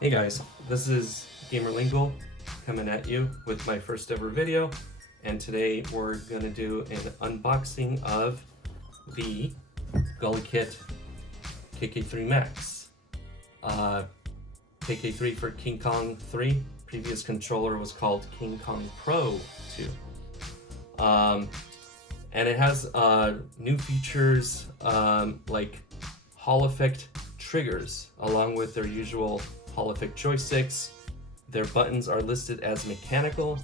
Hey guys, this is Gamerlingo coming at you with my first ever video, and today we're gonna do an unboxing of the Gulikit KK3 Max. KK3 for King Kong 3. Previous controller was called King Kong Pro 2. And it has new features like Hall effect triggers along with their usual Hall effect joysticks. Their buttons are listed as mechanical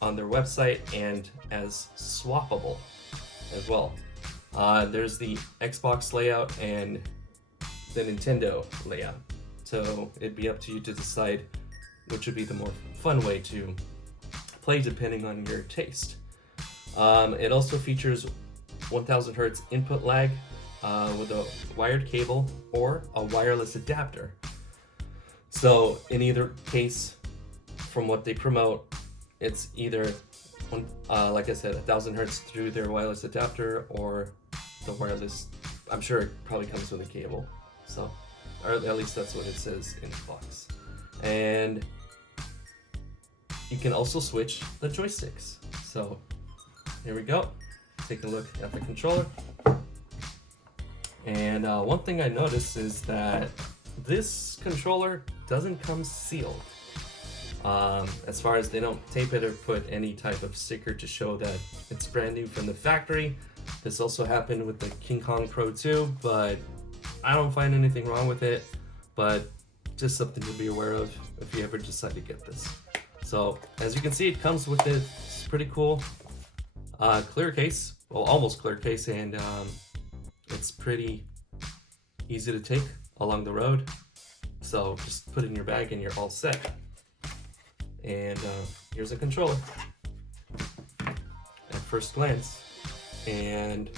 on their website and as swappable as well. There's the Xbox layout and the Nintendo layout. So it'd be up to you to decide which would be the more fun way to play depending on your taste. It also features 1000 hertz input lag with a wired cable or a wireless adapter. So in either case, from what they promote, it's either, like I said, 1000 hertz through their wireless adapter or the wireless. I'm sure it probably comes with a cable. So, or at least that's what it says in the box. And you can also switch the joysticks. So here we go. Take a look at the controller. And one thing I noticed is that this controller doesn't come sealed. As far as they don't tape it or put any type of sticker to show that it's brand new from the factory. This also happened with the King Kong Pro 2, but I don't find anything wrong with it, but just something to be aware of if you ever decide to get this. So as you can see, it comes with this pretty cool clear case, well, almost clear case, and it's pretty easy to take along the road. So just put it in your bag and you're all set. And here's a controller at first glance. And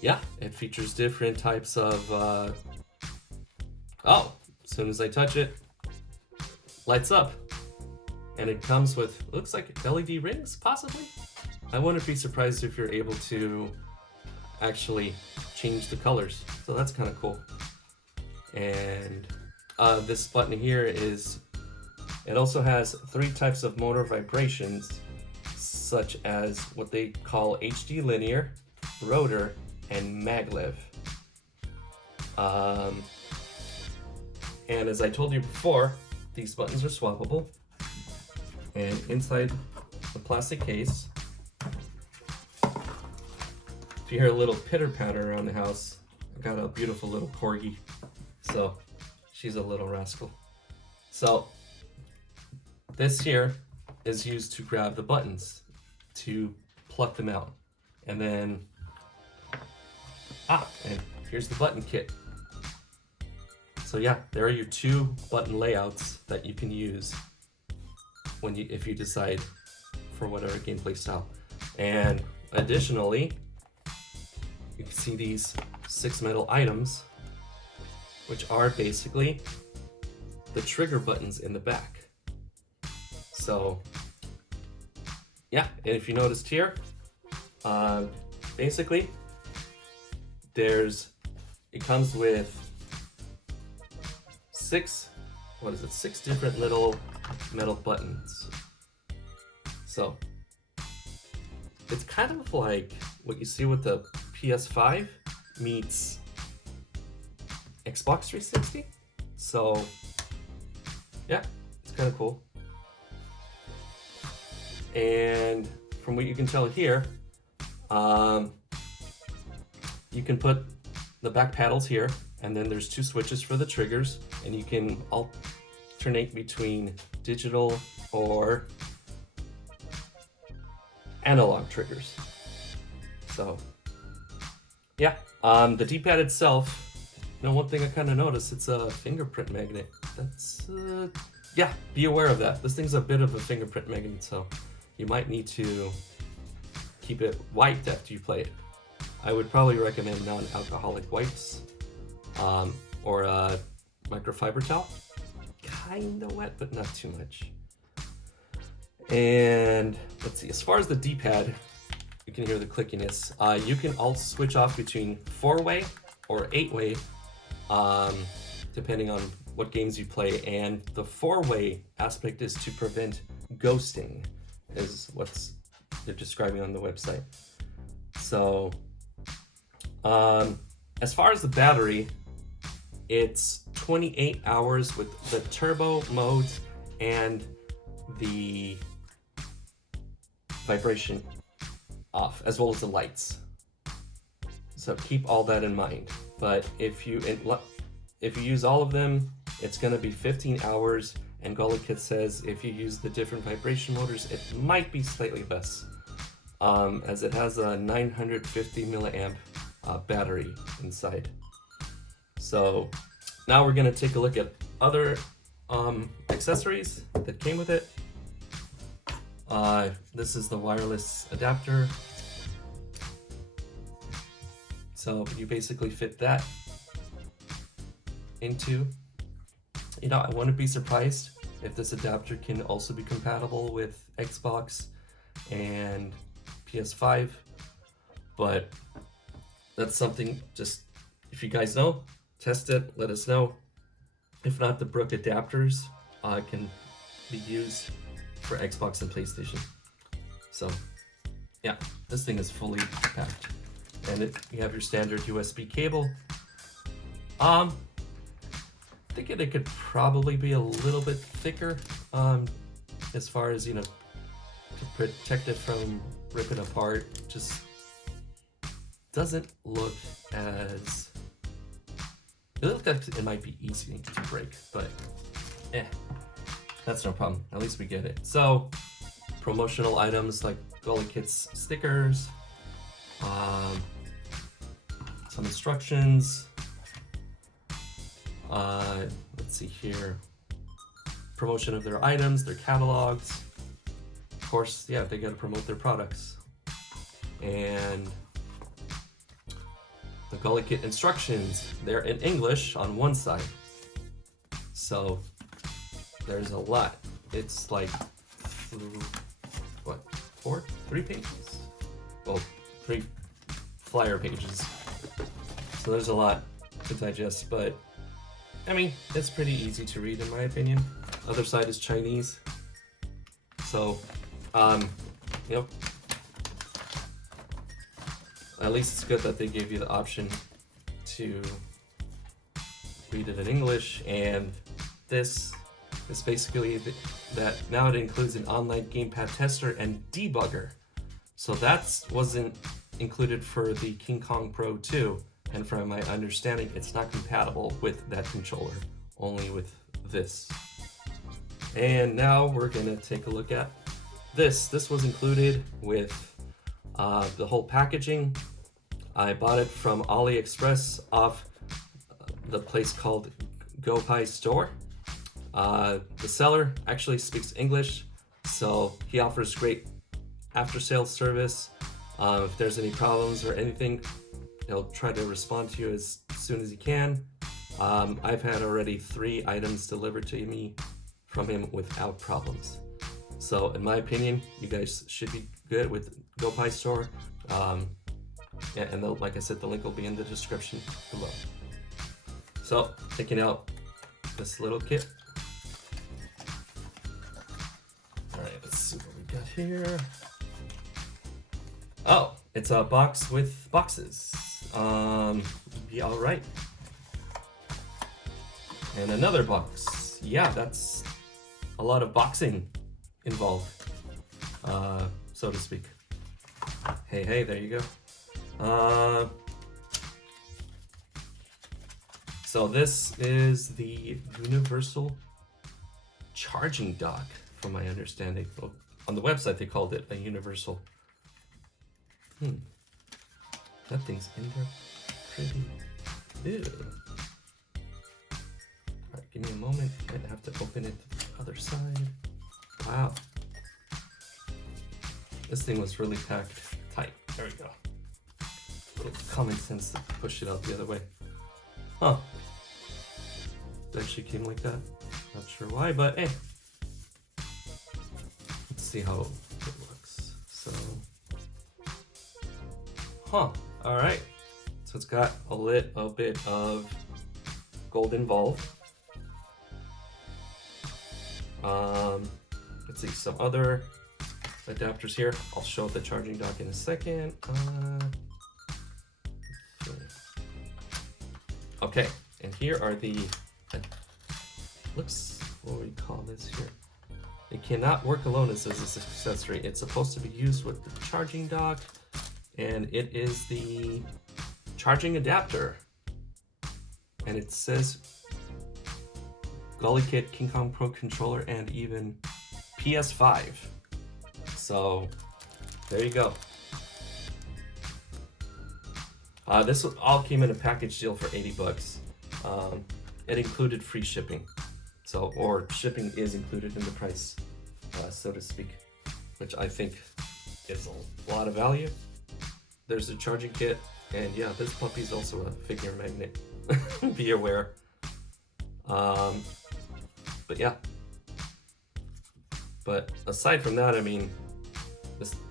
yeah, it features different types of, as soon as I touch it, lights up. And it comes with, looks like LED rings, possibly? I wouldn't be surprised if you're able to actually change the colors. So that's kind of cool. And this button here it also has 3 types of motor vibrations, such as what they call HD linear, rotor, and maglev. And as I told you before, these buttons are swappable. And inside the plastic case, if you hear a little pitter patter around the house, I got a beautiful little corgi. So she's a little rascal. So this here is used to grab the buttons, to pluck them out. And then, and here's the button kit. So yeah, there are your 2 button layouts that you can use if you decide for whatever gameplay style. And additionally, you can see these 6 metal items, which are basically the trigger buttons in the back. So yeah, and if you noticed here, basically it comes with 6 different little metal buttons. So it's kind of like what you see with the PS5 meets Xbox 360. So yeah, it's kind of cool. And from what you can tell here, you can put the back paddles here, and then there's 2 switches for the triggers, and you can alternate between digital or analog triggers. So yeah, the D-pad itself, one thing I kind of noticed, it's a fingerprint magnet. That's yeah, be aware of that. This thing's a bit of a fingerprint magnet, so you might need to keep it wiped after you play it. I would probably recommend non-alcoholic wipes or a microfiber towel. Kinda wet, but not too much. And let's see, as far as the D-pad, you can hear the clickiness. You can also switch off between 4-way or 8-way, depending on what games you play, and the four-way aspect is to prevent ghosting, is what's they're describing on the website. So, as far as the battery, it's 28 hours with the turbo mode and the vibration off, as well as the lights. So keep all that in mind. But if you use all of them, it's going to be 15 hours. And Gulikit says if you use the different vibration motors, it might be slightly less, as it has a 950 milliamp battery inside. So now we're going to take a look at other accessories that came with it. This is the wireless adapter. So you basically fit that into, I wouldn't be surprised if this adapter can also be compatible with Xbox and PS5, but that's something, just if you guys know, test it, let us know. If not, the Brook adapters can be used for Xbox and PlayStation. So yeah, this thing is fully packed. And you have your standard USB cable. Thinking it could probably be a little bit thicker, as far as, to protect it from ripping apart. Just doesn't look as, it looks like it might be easy to break, but that's no problem. At least we get it. So promotional items like Gulikit's stickers, some instructions, let's see here, promotion of their items, their catalogs. Of course, yeah, they got to promote their products. And the Gulikit instructions, they're in English on one side. So there's a lot. It's like, what, 3 pages? Well, 3 flyer pages. So there's a lot to digest, but I mean, it's pretty easy to read in my opinion. Other side is Chinese. So, at least it's good that they gave you the option to read it in English. And this is basically that now it includes an online gamepad tester and debugger. So that wasn't included for the King Kong Pro 2. And from my understanding, it's not compatible with that controller, only with this. And now we're gonna take a look at this. This was included with the whole packaging. I bought it from AliExpress off the place called GoPi Store. The seller actually speaks English, so he offers great after-sales service. If there's any problems or anything, he'll try to respond to you as soon as he can. I've had already 3 items delivered to me from him without problems. So in my opinion, you guys should be good with GoPi Store. And like I said, the link will be in the description below. So taking out this little kit. All right, let's see what we got here. Oh, it's a box with boxes. Be all right. And another box. Yeah, that's a lot of boxing involved, so to speak. Hey, there you go. So this is the universal charging dock, from my understanding. Well, on the website they called it a universal. That thing's in there pretty. Ew. Alright, give me a moment. I have to open it to the other side. Wow. This thing was really packed tight. There we go. A little common sense to push it out the other way. Huh. It actually came like that. Not sure why, but hey. Let's see how it looks. So. Huh. Alright. So it's got a little bit of gold involved. Let's see, some other adapters here. I'll show the charging dock in a second. Okay, and here are the, looks, what do we call this here? It cannot work alone as an accessory. It's supposed to be used with the charging dock, and it is the charging adapter. And it says Gulikit KK Pro controller and even PS5. So there you go. This all came in a package deal for 80 bucks. It included free shipping. So, or shipping is included in the price, so to speak, which I think is a lot of value. There's a charging kit, and yeah, this puppy is also a figure magnet. Be aware. But yeah. But aside from that, I mean,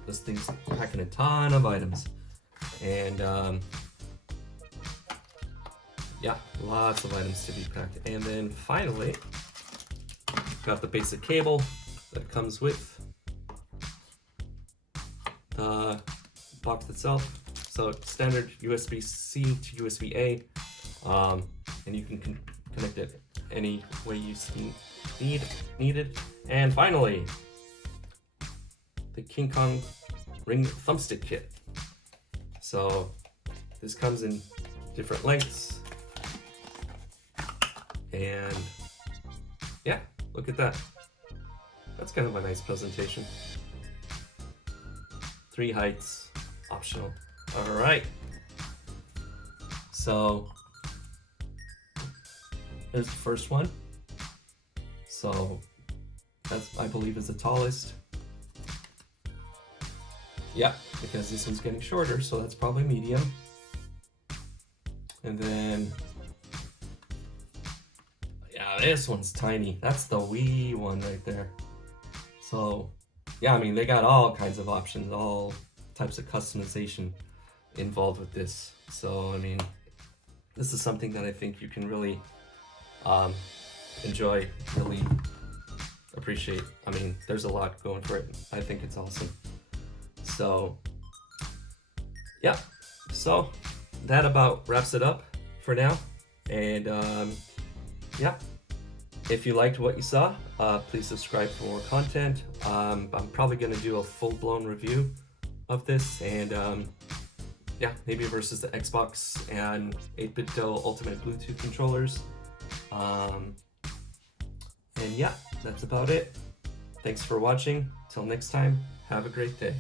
this thing's packing a ton of items, and yeah, lots of items to be packed. And then finally, got the basic cable that comes with the box itself. So standard USB-C to USB-A, and you can connect it any way you see needed. And finally, the King Kong ring thumbstick kit. So this comes in different lengths, and yeah, look at that. That's kind of a nice presentation. 3 heights, optional. All right. So there's the first one. So that's, I believe, is the tallest. Yeah, because this one's getting shorter, so that's probably medium. And then, yeah, this one's tiny. That's the wee one right there. So, yeah, I mean, they got all kinds of options, all types of customization involved with this. So, I mean, this is something that I think you can really enjoy, really appreciate. I mean, there's a lot going for it. I think it's awesome. So, yeah, so that about wraps it up for now. And yeah, if you liked what you saw, please subscribe for more content. I'm probably going to do a full-blown review of this, and yeah, maybe versus the Xbox and 8-bit Ultimate Bluetooth controllers. And yeah, that's about it. Thanks for watching. Till next time, have a great day.